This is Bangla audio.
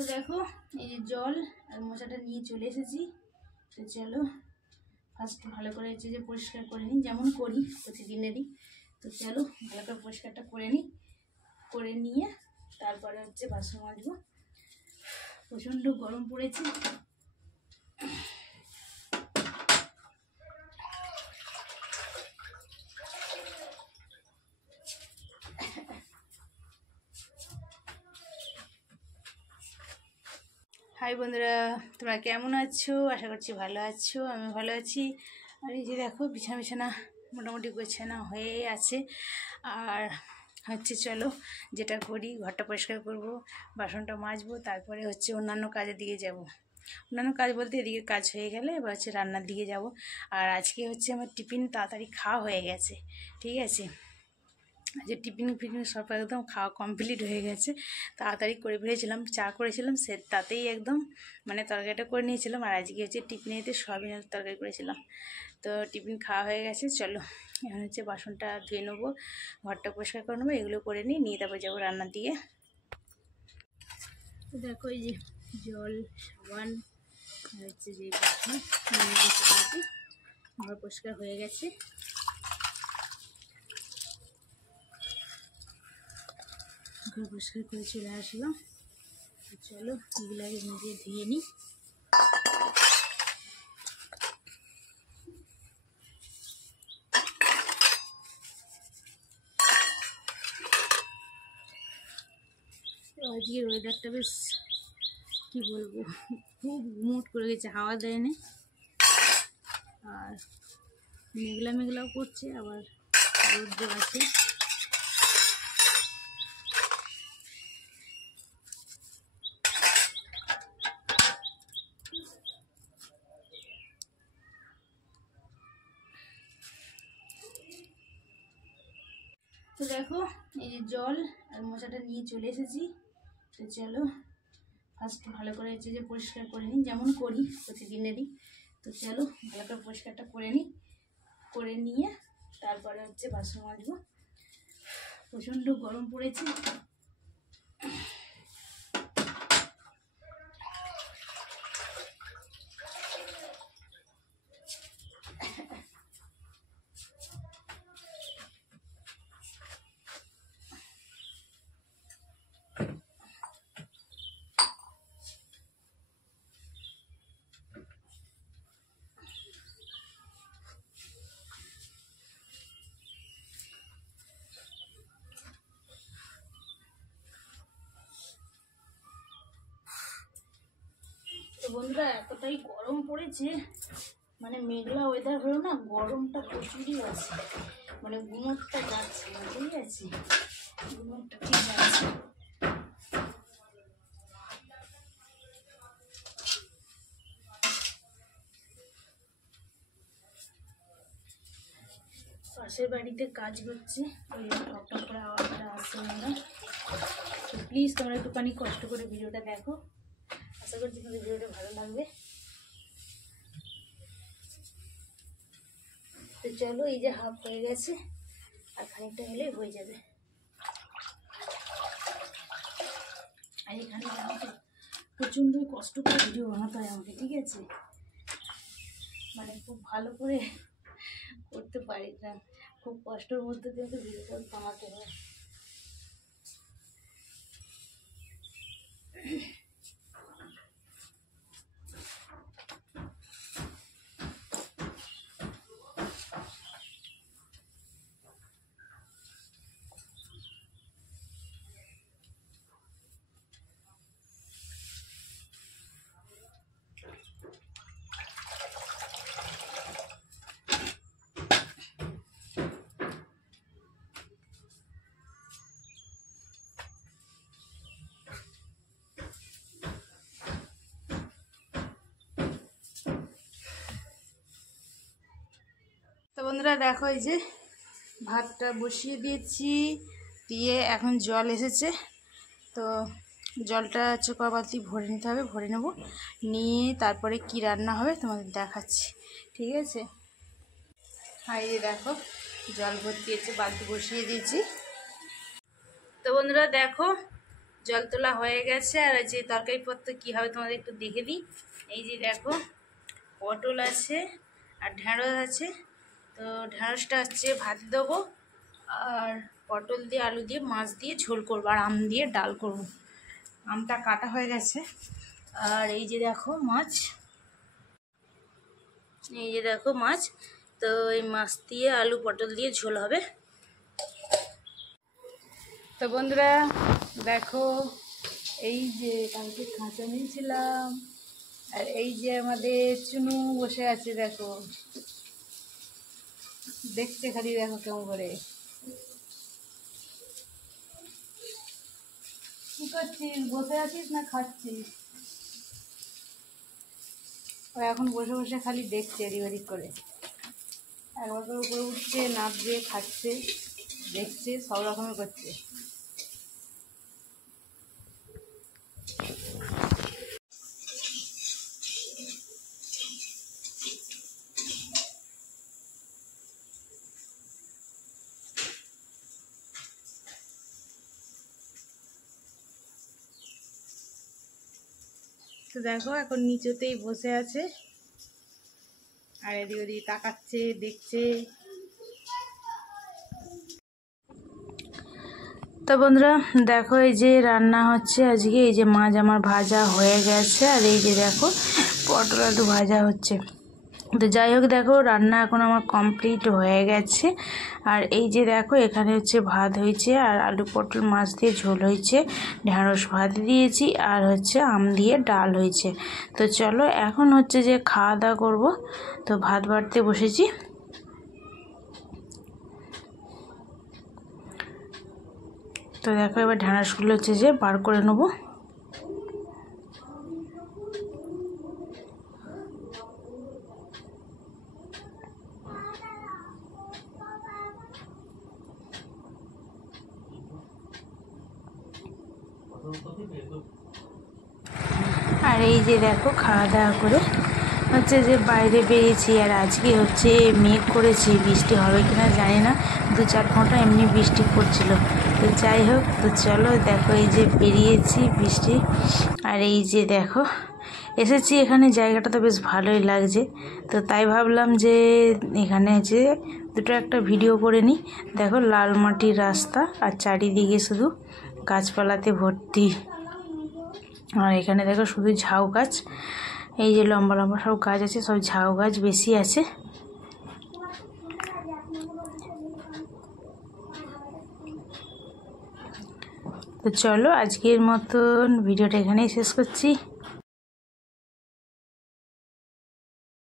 তো দেখো এই যে জল আর মোছাটা নিয়ে চলে এসেছি। তো চলো ফার্স্ট ভালো করে হচ্ছে যে পরিষ্কার করে নিই, যেমন করি প্রতিদিনেরই। তো চলো ভালো করে পরিষ্কারটা করে নিই, করে নিয়ে তারপরে হচ্ছে বাসন মাজবো। প্রচণ্ড গরম পড়েছে। হাই বন্ধুরা, তোমরা কেমন আছো? আশা করছি ভালো আছো, আমি ভালো আছি। আর এই যে দেখো বিছানা মোটামুটি গোছানো হয়ে আছে। আর হচ্ছে চলো যেটা করি, ঘরটা পরিষ্কার করব, বাসনটা মাজবো, তারপরে হচ্ছে অন্যান্য কাজের দিকে যাব। অন্যান্য কাজ বলতে এদিকে কাজ হয়ে গেলে এবার হচ্ছে রান্নার দিকে যাব। আর আজকে হচ্ছে আমার টিফিন তাড়াতাড়ি খাওয়া হয়ে গেছে, ঠিক আছে। যে টিফিন সব একদম খাওয়া কমপ্লিট হয়ে গেছে, তাড়াতাড়ি করে ফেলেছিলাম। চা করেছিলাম, সে তাতেই একদম মানে তরকারিটা করে নিয়েছিলাম। আর আজকে হচ্ছে টিফিনেতে সয়াবিনের তরকারি করেছিলাম। তো টিফিন খাওয়া হয়ে গেছে, চলো এখন হচ্ছে বাসনটা ধুয়ে নেবো, ঘরটা পরিষ্কার করে নেবো, এগুলো করে নিয়ে তারপর যাবো রান্নার দিকে। তো দেখো এই যে জল, সাবান হচ্ছে যে বাসন ঘর পরিষ্কার হয়ে গেছে। ঘর পরিষ্কার করে চলে আসলাম। চলো এগুলো আগে নিজে ধুয়ে নিই। আজকের ওয়েদারটা বেশ কী বলবো, খুব গুমোট করে গেছে, হাওয়া দেয় না। আর মেঘলা মেঘলাও করছে, আবার রোদ্র আছে। তো দেখো এই যে জল আর মোছাটা নিয়ে চলে এসেছি। তো চলো ফার্স্ট ভালো করে হচ্ছে যে পরিষ্কার করে নিই, যেমন করি প্রতিদিনেরই। তো চলো ভালো করে পরিষ্কারটা করে নিই, করে নিয়ে তারপরে হচ্ছে বাসন মাজবো। প্রচণ্ড গরম পড়েছে। তো বন্ধুরা এতটাই গরম পড়েছে, মানে মেঘলা ওয়েদার হলো না, গরমটা প্রচুরই আছে, মানে গুমোটটা যাচ্ছে না, ঠিক আছে, গুমোটটা ঠিক আছে। পাশের বাড়িতে কাজ হচ্ছে, ওই টক টক করে আওয়াজটা আসছে না। তো প্লিজ তোমরা একটুখানি কষ্ট করে ভিডিওটা দেখো, আশা করছি তোমাদের ভিডিওটা ভালো লাগবে। তো চলো এই যে হাফ হয়ে গেছে, আর খানিকটা হলেই হয়ে যাবে। আর এখানে প্রচণ্ডই কষ্ট করে ভিডিও বানাতে হয় আমাকে, ঠিক আছে, মানে খুব ভালো করে করতে পারি না, খুব কষ্টের মধ্যে দিয়ে তো ভিডিওটা বানাতে হয়। তো বন্ধুরা দেখো এই যে ভাতটা বসিয়ে দিয়েছি, দিয়ে এখন জল এসেছে। তো জলটা হচ্ছে কবালতি ভরে নিতে হবে, ভরে নেব, নিয়ে তারপরে কি রান্না হবে তোমাদের দেখাচ্ছি, ঠিক আছে। হ্যাঁ এই দেখো জল ভর্তি হচ্ছে, বালতি বসিয়ে দিয়েছি। তো বন্ধুরা দেখো জল তোলা হয়ে গেছে। আর যে তরকারিপত্র কী হবে তোমাদের একটু দেখে দিই। এই যে দেখো পটল আছে আর ঢ্যাঁড়স আছে। তো ঢ্যাঁড়সটা হচ্ছে ভাত দেবো, আর পটল দিয়ে আলু দিয়ে মাছ দিয়ে ঝোল করবো, আর আম দিয়ে ডাল করবো। আমটা কাটা হয়ে গেছে। আর এই যে দেখো মাছ, এই যে দেখো মাছ। তো এই মাছ দিয়ে আলু পটল দিয়ে ঝোল হবে। তো বন্ধুরা দেখো, এই যে কালকে খাঁচা নিয়েছিলাম, আর এই যে আমাদের চুনু বসে আছে, দেখো দেখতে খালি, দেখো কেমন করে। কি করছিস, বসে আছিস না খাচ্ছিস? ও এখন বসে বসে খালি দেখছে এদিক ওদিক করে, একবার করে উপরে উঠছে, নাচছে, খাচ্ছে, দেখছে, সব রকমের করছে। তো দেখো এখন নিচেতেই বসে আছে, আর এদিক ওদিক তাকাচ্ছে, দেখছে। তো বন্ধুরা দেখো, এই যে রান্না হচ্ছে আজকে। এই যে মাছ আমার ভাজা হয়ে গেছে, আর এই যে দেখো পটল আলু ভাজা হচ্ছে। তো যাই হোক, দেখো রান্না এখন আমার কমপ্লিট হয়ে গেছে। আর এই যে দেখো এখানে হচ্ছে ভাত হয়েছে, আর আলু পটল মাছ দিয়ে ঝোল হয়েছে, ঢ্যাঁড়স ভাত দিয়েছি, আর হচ্ছে আম দিয়ে ডাল হয়েছে। তো চলো এখন হচ্ছে যে খাওয়া দাওয়া করবো। তো ভাত বাড়তে বসেছি। তো দেখো এবার ঢ্যাঁড়সগুলো হচ্ছে যে বার করে নেবো। আর এই যে দেখো খাওয়া দাওয়া করে হচ্ছে যে বাইরে বেরিয়েছি। আর আজকে হচ্ছে মেঘ করেছে, বৃষ্টি হবে কিনা জানি না, 2-4 ফোঁটা এমনি বৃষ্টি পড়ছিল। তো যাই হোক, তো চলো দেখো এই যে বেরিয়েছি বৃষ্টি। আর এই যে দেখো এসেছি এখানে, জায়গাটা তো বেশ ভালোই লাগছে। তো তাই ভাবলাম যে এখানে যে দুটো একটা ভিডিও করে নিই। দেখো লাল মাটির রাস্তা, আর চারিদিকে শুধু গাছপালাতে ভর্তি। আর এখানে দেখো শুধু ঝাউ গাছ, এই যে লম্বা লম্বা সব গাছ আছে, সব ঝাউ গাছ বেশি আছে। তো চলো আজকের মতন ভিডিওটা এখানেই শেষ করছি।